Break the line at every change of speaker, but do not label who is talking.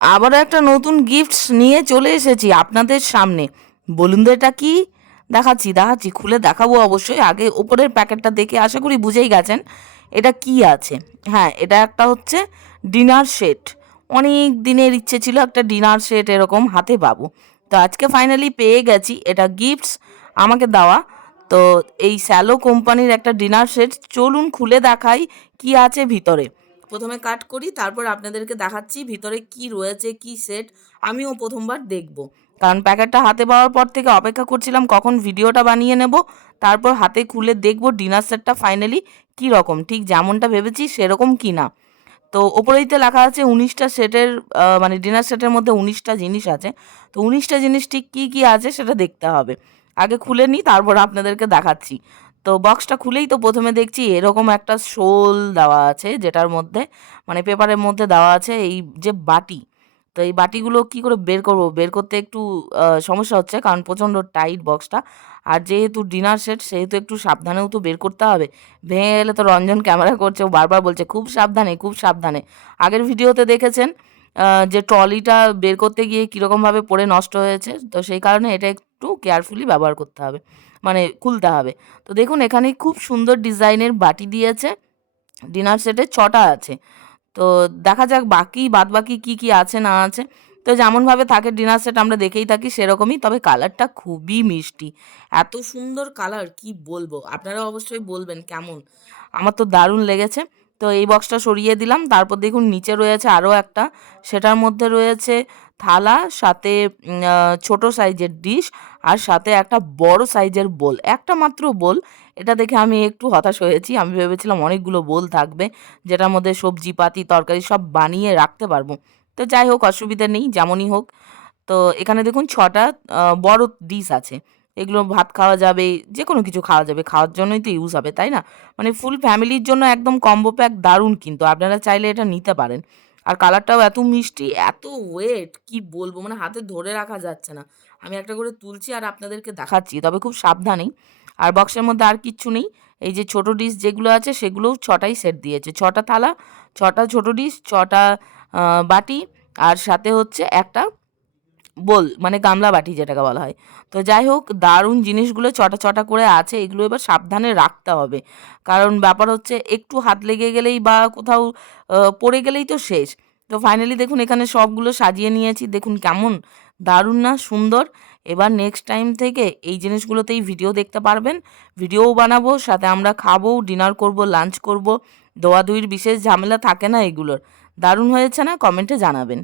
আবারও একটা নতুন গিফটস নিয়ে চলে এসেছি আপনাদের সামনে। বলুন তো এটা কি? দেখাচ্ছি দেখাচ্ছি, খুলে দেখাবো অবশ্যই। আগে ওপরের প্যাকেটটা দেখে আশা করি বুঝেই গেছেন এটা কি আছে। হ্যাঁ এটা একটা হচ্ছে ডিনার সেট অনেক দিনের ইচ্ছে ছিল একটা ডিনার সেট এরকম হাতে পাবো। তো আজকে ফাইনালি পেয়ে গেছি এটা গিফটস আমাকে দেওয়া। তো এই স্যালো কোম্পানির একটা ডিনার সেট চলুন খুলে দেখাই কি আছে ভিতরে। প্রথমে কাট করি, তারপর আপনাদেরকে দেখাচ্ছি ভিতরে কি রয়েছে, কি সেট আমিও প্রথমবার দেখব। কারণ প্যাকেটটা হাতে পাওয়ার পর থেকে অপেক্ষা করছিলাম কখন ভিডিওটা বানিয়ে নেব, তারপর হাতে খুলে দেখব ডিনার সেটটা ফাইনালি কী রকম ঠিক যেমনটা ভেবেছি সেরকম কি না তো ওপরেইতে লেখা আছে উনিশটা সেটের মানে ডিনার সেটের মধ্যে উনিশটা জিনিস আছে। তো উনিশটা জিনিস ঠিক কী কী আছে সেটা দেখতে হবে। আগে খুলে নিই, তারপর আপনাদেরকে দেখাচ্ছি। তো বক্সটা খুলেই তো প্রথমে দেখছি এরকম একটা শোল দেওয়া আছে যেটার মধ্যে মানে পেপারের মধ্যে দেওয়া আছে এই যে বাটি। তো এই বাটিগুলো কি করে বের করব? বের করতে একটু সমস্যা হচ্ছে কারণ প্রচণ্ড টাইট বক্সটা আর যেহেতু ডিনার সেট সেহেতু একটু সাবধানেও তো বের করতে হবে। ভেঙে গেলে তো রঞ্জন ক্যামেরা করছে, ও বারবার বলছে, খুব সাবধানে খুব সাবধানে। আগের ভিডিওতে দেখেছেন যে ট্রলিটা বের করতে গিয়ে কীরকমভাবে পড়ে নষ্ট হয়েছে, তো সেই কারণে এটা একটু কেয়ারফুলি ব্যবহার করতে হবে। মানে খুলতে হবে। তো দেখুন, এখানে খুব সুন্দর ডিজাইনের বাটি দিয়েছে। ডিনার সেটে ছটা আছে। তো দেখা যাক বাকি বাদ বাকি কী কী আছে, না আছে। তো যেমনভাবে থাকে, ডিনার সেট আমরা দেখেই থাকি সেরকমই, তবে কালারটা খুবই মিষ্টি। এত সুন্দর কালার, কি বলব? আপনারা অবশ্যই বলবেন কেমন? আমার তো দারুণ লেগেছে। তো এই বক্সটা সরিয়ে দিলাম। তারপর দেখুন, নিচে রয়েছে আরও একটা। সেটার মধ্যে রয়েছে থালা, সাথে ছোট সাইজের ডিশ আর সাথে একটা বড় সাইজের বোল। একটা মাত্র বোল। এটা দেখে আমি একটু হতাশ হয়েছি। আমি ভেবেছিলাম অনেকগুলো বোল থাকবে, যেটার মধ্যে সবজি, পাতি, তরকারি সব বানিয়ে রাখতে পারব। তো যাই হোক, অসুবিধা নেই, যেমনই হোক। তো এখানে দেখুন ছটা বড় ডিশ আছে। এগুলো ভাত খাওয়া যাবে যে কোনো কিছু খাওয়া যাবে। খাওয়ার জন্যই তো ইউজ হবে, তাই না? মানে ফুল ফ্যামিলির জন্য একদম কম্বো প্যাক দারুণ কিন্তু। আপনারা চাইলে এটা নিতে পারেন। আর কালারটাও এত মিষ্টি, এত ওয়েট কি বলব? মানে হাতে ধরে রাখা যাচ্ছে না। আমি একটা করে তুলছি আর আপনাদেরকে দেখাচ্ছি। তবে খুব সাবধানেই আর বক্সের মধ্যে আর কিচ্ছু নেই। এই যে ছোটো ডিশ যেগুলো আছে, সেগুলোও ছটাই সেট দিয়েছে। ছটা থালা, ছটা ছোটো ডিশ ছটা বাটি, আর সাথে হচ্ছে একটা বোল মানে গামলা বাটি যেটাকে বলা হয়। তো যাই হোক, দারুণ জিনিসগুলো ছটা ছটা করে আছে, এগুলো এবার সাবধানে রাখতে হবে। কারণ ব্যাপার হচ্ছে, একটু হাত লেগে গেলেই বা কোথাও পড়ে গেলেই তো শেষ। তো ফাইনালি দেখুন, এখানে সবগুলো সাজিয়ে নিয়েছি। দেখুন কেমন দারুণ না, সুন্দর। এবার নেক্সট টাইম থেকে এই জিনিসগুলোতেই ভিডিও দেখতে পারবেন। ভিডিওও বানাবো, সাথে আমরা খাব ডিনার করব লাঞ্চ করব। দোয়াদুইর বিশেষ ঝামেলা থাকে না এগুলোর। দারুণ হয়েছে না? কমেন্টে জানাবেন।